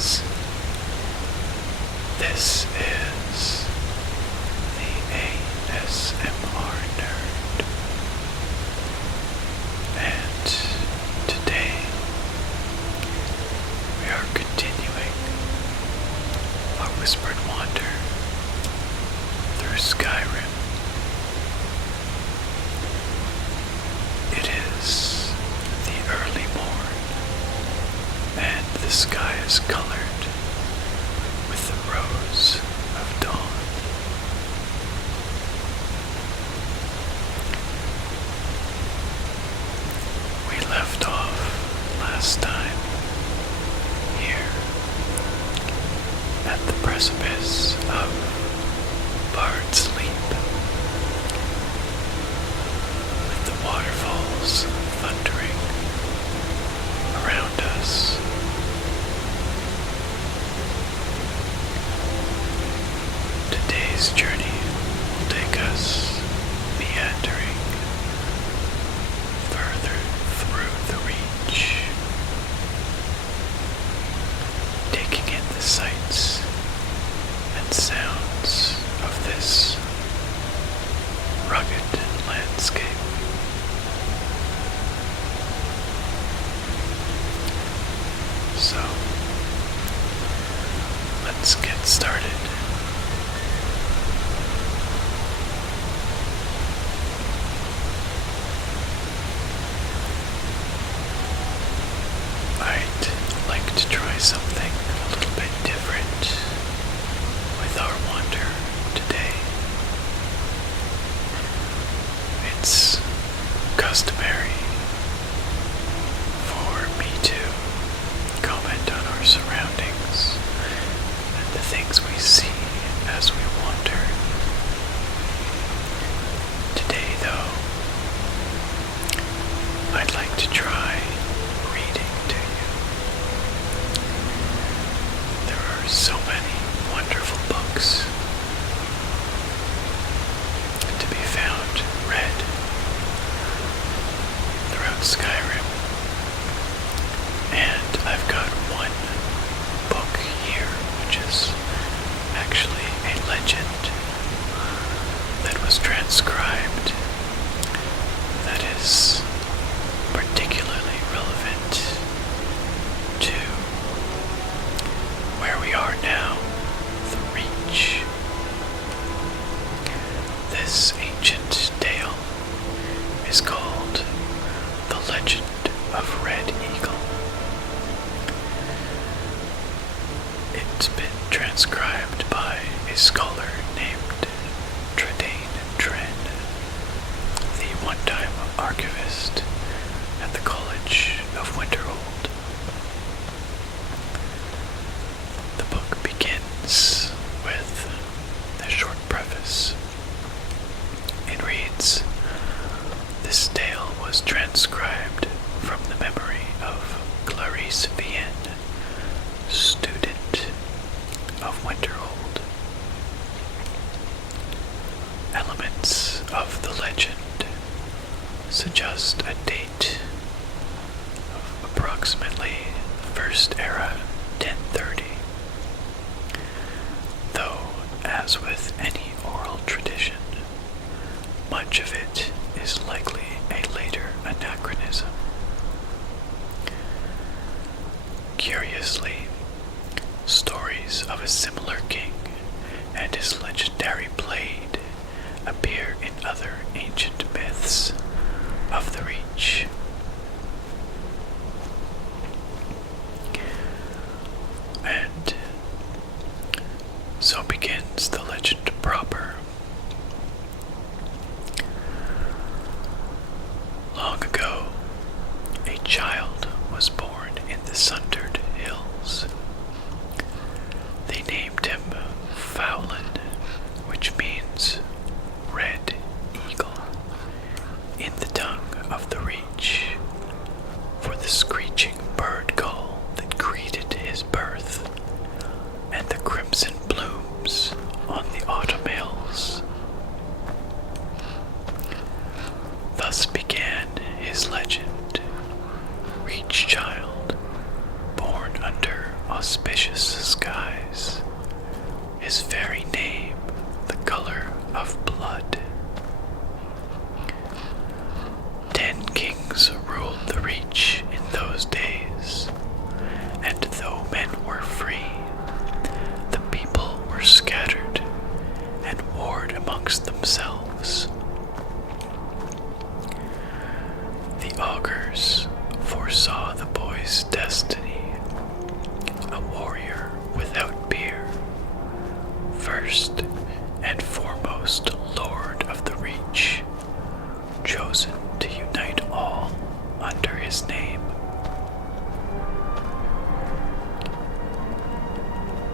friends. This is the ASMR Nerd, and today we are continuing our whispered wander through Skyrim. It is the early morn, and the sky is colored with the rose of dawn. We left off last time here at the precipice of Bard's Leap, with the waterfalls thundering around us. Today's journey will take us meandering further through the Reach, taking in the sights and sounds of this rugged landscape. So, let's get started. I'd like to try something a little bit different with our wander today. It's customary for me to comment on our surroundings and the things we see as we wander. Today, though, I'd like to try reading to you. There are so many wonderful books to be found read throughout Skyrim, and I've got one book here which is actually a legend that was transcribed that is particularly relevant to where we are now, the Reach. This ancient tale is called The Legend of Red Eagle. It's been transcribed by a scholar named Tren, the one-time archivist at the College of Winterhold. The book begins with a short preface. It reads, "This tale was transcribed from the memory of Clarice Vienne, student of Winterhold. Elements of the legend suggest a date of approximately First Era 1030, though, as with any oral tradition, much of it is likely a later anachronism. Curiously, stories of a similar king and his legendary blade appear in other ancient myths of the Reach. And so begins the legend proper. Long ago, a child was born in the Sundered Hills. They named him Fowlin, which means Red Eagle, in the tongue of the Reach. auspicious skies, his very name the color of blood. 10 kings ruled the Reach in those days, and though men were free, the people were scattered and warred amongst themselves. The augurs foresaw the boy's destiny, a warrior without peer, first and foremost Lord of the Reach, chosen to unite all under his name.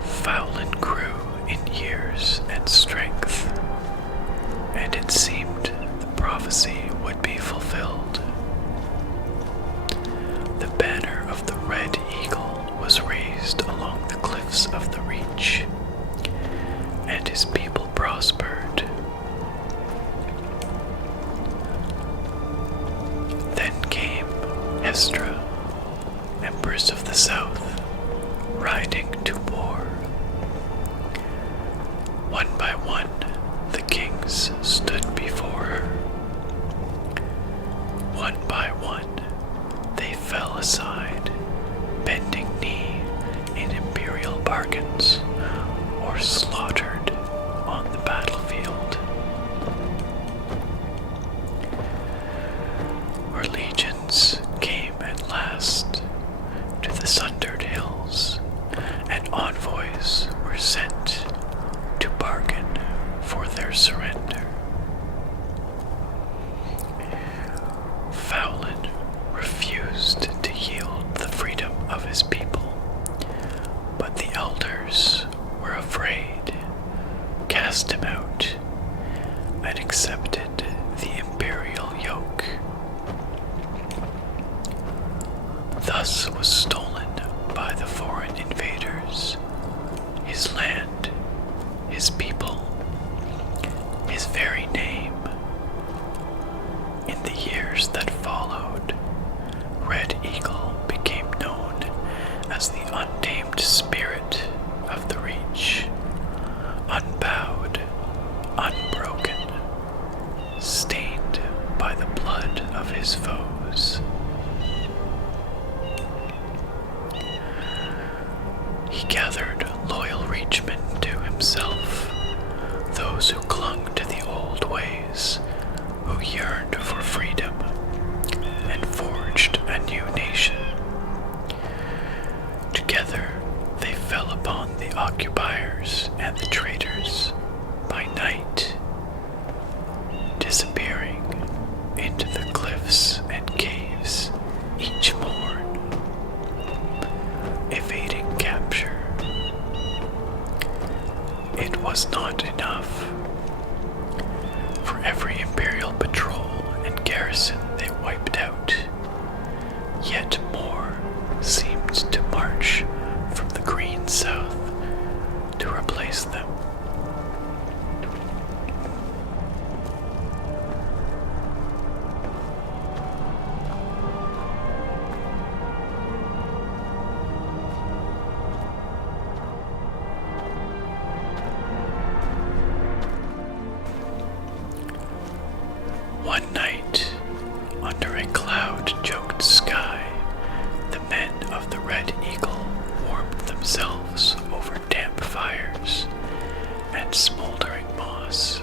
Fowlin grew in years and strength, and it seemed the prophecy would be fulfilled. The banner of the Red Eagle was raised along the cliffs of the Reach, and his people prospered. Then came Hestra, Empress of the South, riding to war. One by one, the kings stood before her. One by one, they fell aside, bending knee in imperial bargains, or slaughtered on the battlefield. Her legions came at last to the sundered hills, and envoys were sent to bargain for their surrender. Fowlin refused to yield the freedom of his people, but the elders were afraid, cast him out, and accepted the imperial yoke. Thus was stolen by the foreign invaders his land, his people, his very name. In the years that followed, Red Eagle became known as the untamed spirit of the Reach, unbowed, unbroken, stained by the blood of his foes. He gathered loyal Reachmen to himself, those who clung to the old ways, who yearned for freedom, and forged a new nation. Together they fell upon the occupiers and the traitors by night, disappearing into the cliffs and caves each morn, evading capture. It was not enough. For every imperial patrol and garrison they wiped out, yet more seemed to march from the green south to replace them. One night, under a cloud-choked sky, the men of the Red Eagle warmed themselves over damp fires and smoldering moss.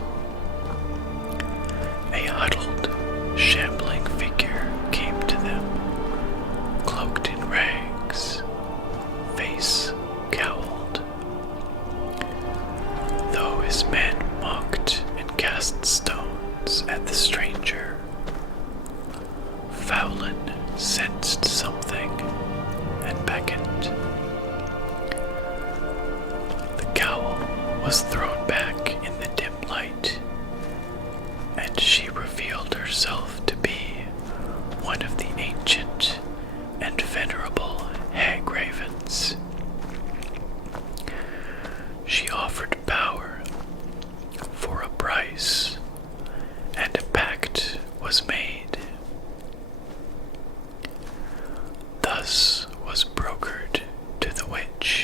A huddled, shambling figure came to them, cloaked in rags, face cowled. Though his men mocked and cast stones at the stranger, Fowlin sensed something and beckoned. The cowl was thrown back in the dim light, and she revealed herself to be one of the ancient and venerable hag ravens. She offered power for a price, and a pact was made. Thus was brokered to the witch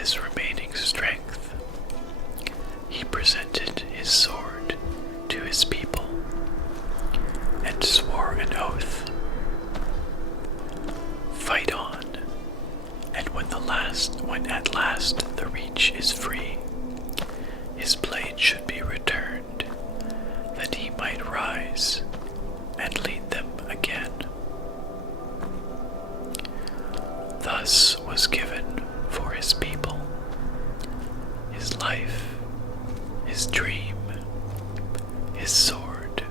his remaining strength, he presented his sword to his people and swore an oath. Fight on, and when at last the reach is free, his blade should be returned, that he might rise and lead them again. Thus was given for his people his life, his dream, his sword.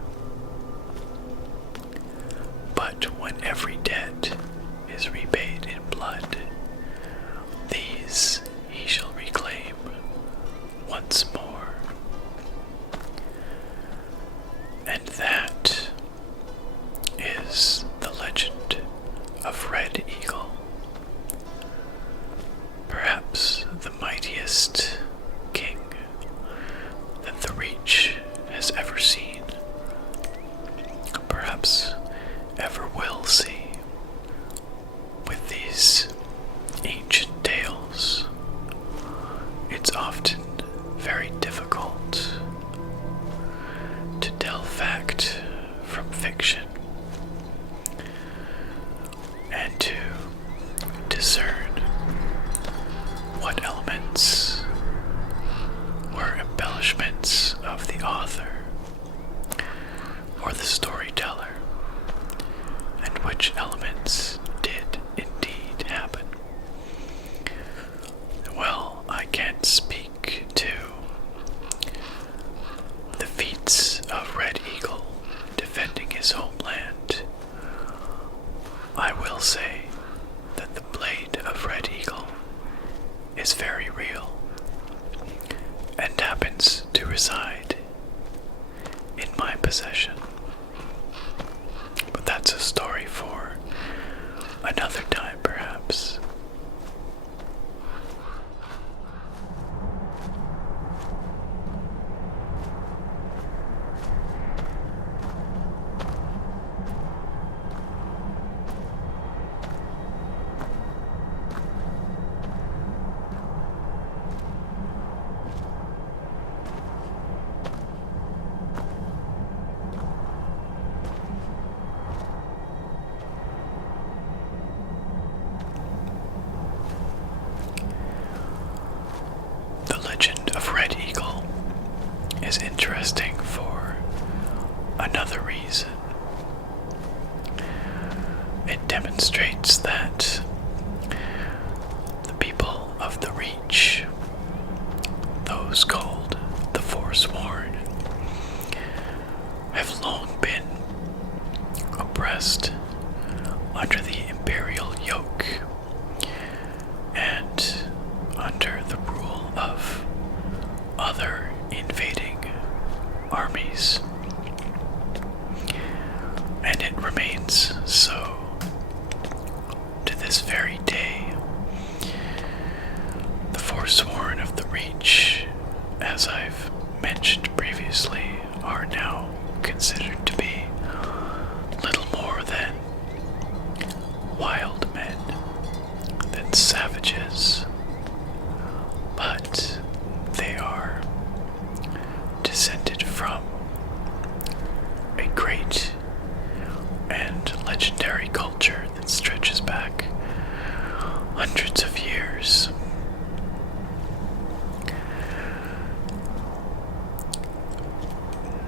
But when every debt is repaid in blood, these he shall reclaim once more. And that is the legend of Red Eagle, perhaps the mightiest king that the Reach has ever seen, perhaps ever will see. With these ancient tales, it's often very difficult to tell fact from fiction and to discern what elements were embellishments of the author or the storyteller, and which elements did indeed happen. Well, I can't speak to the feats of Red Eagle defending his homeland. I will say that the blade of Red Eagle is very real and happens to reside in my possession. But that's a story for another time, perhaps. Is interesting for another reason. It demonstrates that the people of the Reach, those called the Forsworn, have long been oppressed under the imperial yoke and under the rule of other invading armies, and it remains so to this very day. The Forsworn of the Reach, as I've mentioned previously, are now considered to be little more than wild men, than savages, but they are descended from a great and legendary culture that stretches back hundreds of years.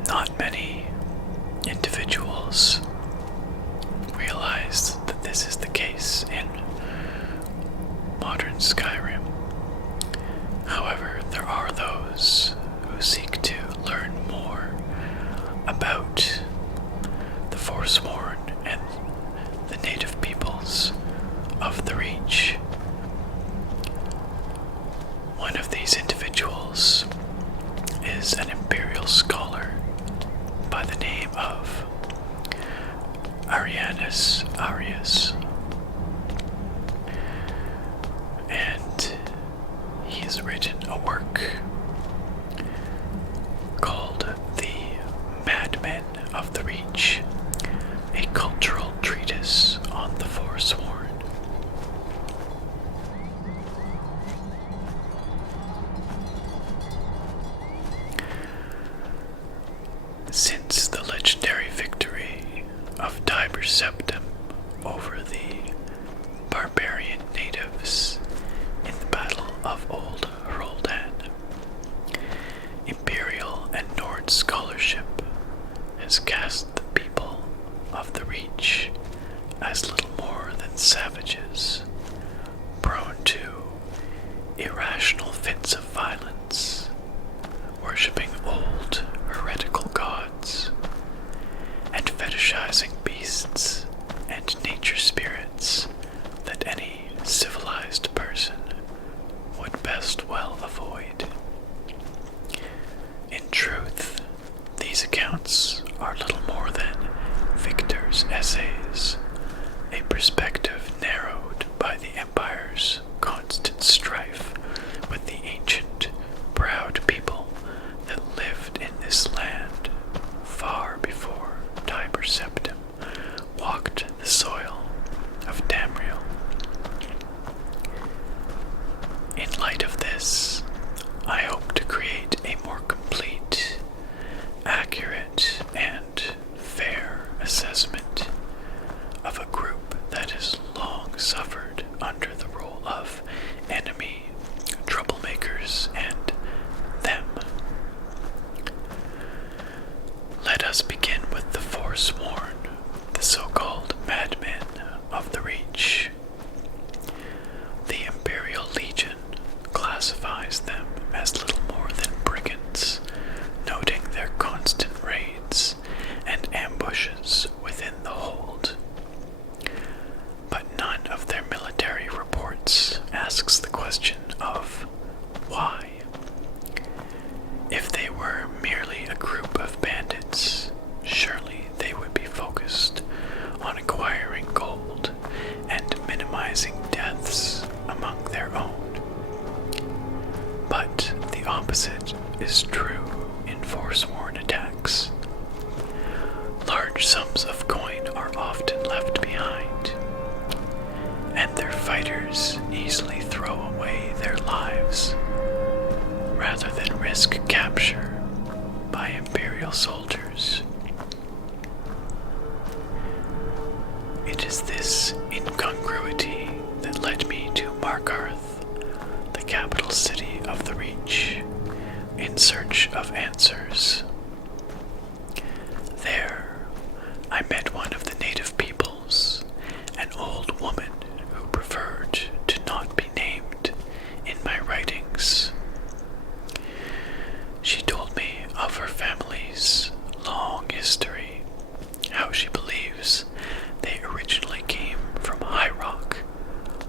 Not many individuals realize that this is the case in modern Skyrim. However, there are those who seek to learn more about the Forsworn and the native peoples of the Reach. One of these individuals is an imperial scholar by the name of Arianus Arius, and he has written a work called the Madmen of the Reach, a cultural treatise on the Forsworn. Since the legendary victory of Tiber Septim over the barbarian natives in the Battle of Old Hroldan, Imperial and Nord scholarship has cast the people of the Reach as little more than savages, prone to irrational fits of violence, worshipping old heretical gods, and fetishizing beasts and nature spirits that any civilized person would best well avoid. In truth, these accounts are little more than Victor's essays, a perspective narrowed by the Empire's constant strife with the ancient, proud people that lived in this land far before Tiber Septim walked the soil of Tamriel. In light of this, I hope to create a more complete, accurate, and fair assessment of a group that has long suffered under the rule of enemy, troublemakers, and them. Let us begin with the Forsworn, the so-called Madmen of the Reach. The Imperial Legion classifies them as little more than brigands, noting their constant raids and ambushes within the hold. But none of their military reports asks the question of why. If they were merely a group of bandits, surely they would be focused on acquiring gold and minimizing deaths among their own. But the opposite is true in Forsworn attacks. Large sums of coin are often left behind, and their fighters easily throw away their lives rather than risk capture by Imperial soldiers. It is this incongruity that led me to Markarth, the capital city of the Reach, in search of answers. There, I met one of the native peoples, an old woman who preferred to not be named in my writings. She told me of her family's long history, how she believes they originally came from High Rock,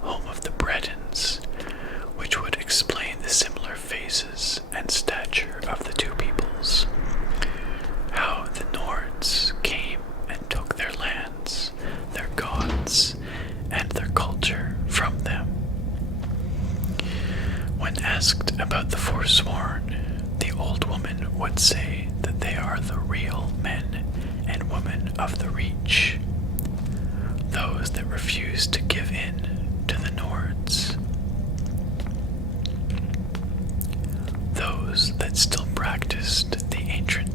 home of the Bretons, which would explain the similar faces and stature of the two peoples. How the Nords came and took their lands, their gods, and their culture from them. When asked about the Forsworn, the old woman would say that they are the real men and women of the Reach, those that refuse to give in to the Nords, those that still practiced the ancient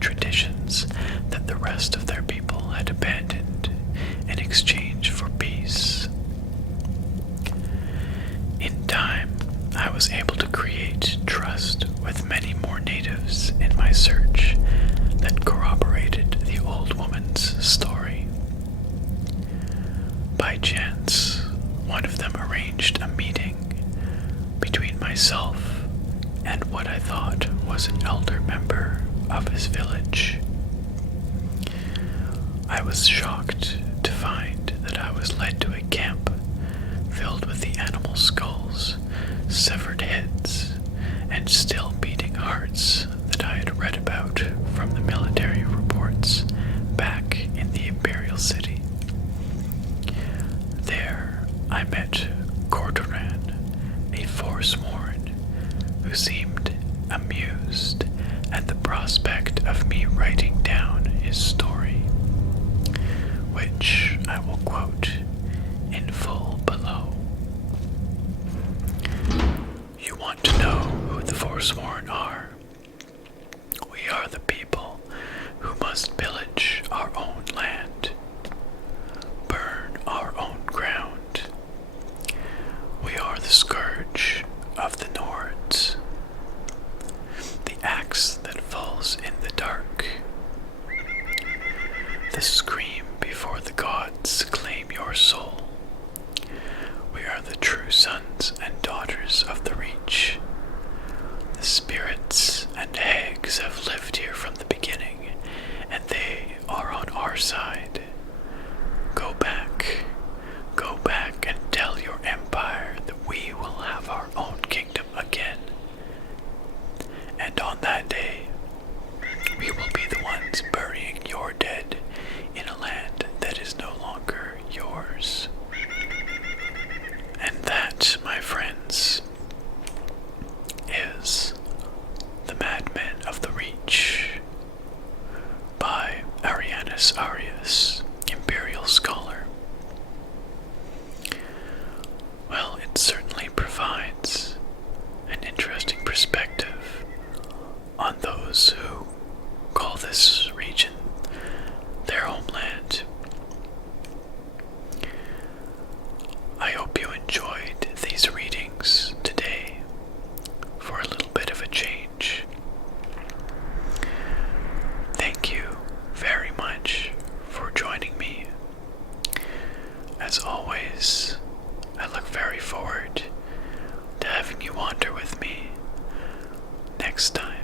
traditions that the rest of their people had abandoned in exchange for peace. In time, I was able to create trust with many more natives in my search that corroborated the old woman's story. By chance, one of them arranged a meeting between myself and what I thought was an elder member of his village. I was shocked to find that I was led to a camp filled with the animal skulls, severed heads, and still beating hearts that I had read about from the military reports back in the Imperial City. There I met Cordoran, a Forsworn, who seemed amused at the prospect of me writing down his story, which I will quote in full below. You want to know who the Forsworn are? We are the people the scourge of the Nords, the axe that falls in the dark, the scream before the gods claim your soul. We are the true sons and daughters of the Reach. The spirits and hags have lived here from the beginning, and they are on our side. Go back and tell your empire that we will have our own kingdom again. And on that day, we will be the ones burying your dead in a land that is no longer yours. And that, my friends, is The Madmen of the Reach by Arianus Arius, Imperial Scholar. Well, it certainly provides an interesting perspective on those who call this region their homeland. I hope you enjoyed these readings today for a little bit of a change. Thank you very much for joining me. As always, I look very forward to having you wander with me next time.